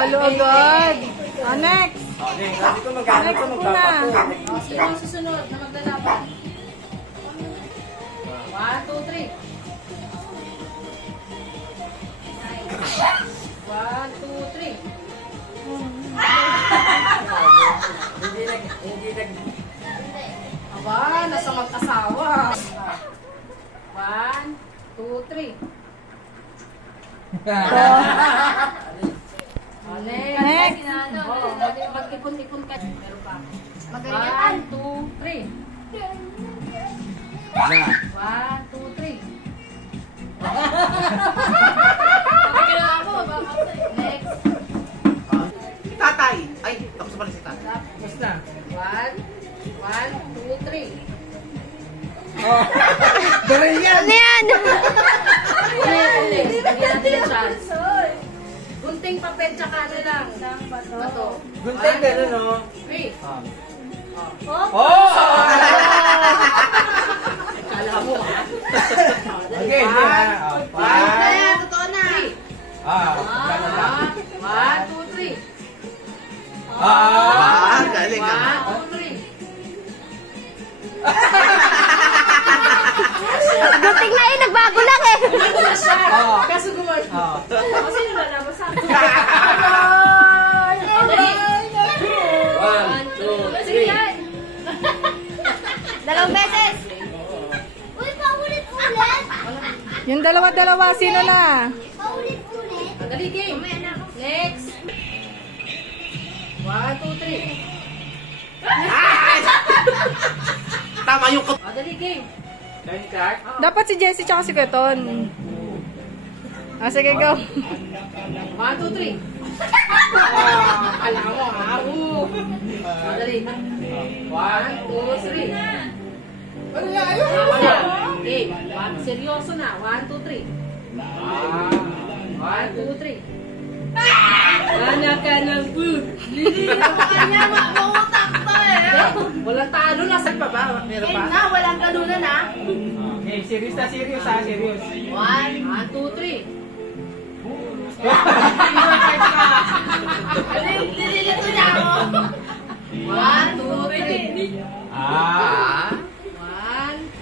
Talo agad. Next. Okay, sabi ko magkano ko magpapato. Sino ang susunod na maglalaban? 1, 2, 3. 1, 2, 3. Hindi nag... Aba, nasa mag-asawa. 1, 2, 3. Next. Mag-ipon-ipon ka. Meron pa. 1, 2, 3. 1, 2, 3. Next. Tatay! Ay, tapos pala si tatay. Tapos na. 1, 2, 3. Pero yan! Ano yan? Uli. Bigyan natin yung chance. Gunting papel tsaka ano lang. Bato. Guntay gano'n, no? 3. Oh! Kala mo. Okay, hindi na. Totoo na. 1, 2, 3. Galing ka. 1, 2, 3. Gunting na nagbago lang eh. Gumanda siya. Kaso gumanda. Kasi yung lalabas sa akin. 1, 2, 3. Dalawang beses. Uy, paulit-ulit. Yung dalawa-dalawa, sino na? Paulit-ulit. Dali, game. Next. 1, 2, 3. Tama yung... Dali, game. Dapat si Jessie tsaka si Keton. Sige, go. 1, 2, 3. Alam mo, ha? Dali. 1, 2, 3. Wala. Game. Seryoso na. 1, 2, 3. 1, 2, 3. Kanya ka ng food. Kanya, mautak to eh. Walang talo na. Saan pa ba? Meron pa? Na, walang talunan na. Okay, serious na serious ha, serious. 1, 2, 3. Nililito niya ako. 1, 2, 3. 1,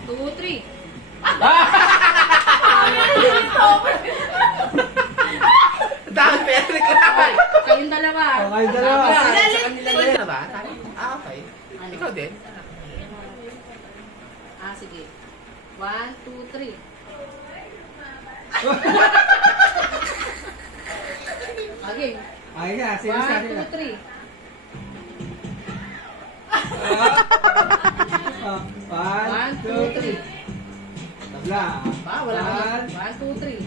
2, 3. Dami pera ka. Kayong dalawa. Kayong dalawa. Kanila na ba? Okay. Ikaw din? Sige. 1, 2, 3. Okay. Ay nga, serious na 1, 2, 3. 1, 2, 3. Tabla. Wala ka. 1, 2, 3.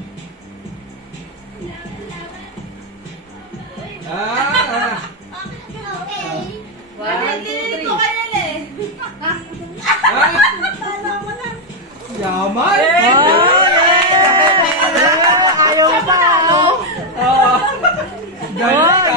Okay. 1, 2, 3. Yaman! Ayaw pa. Galing!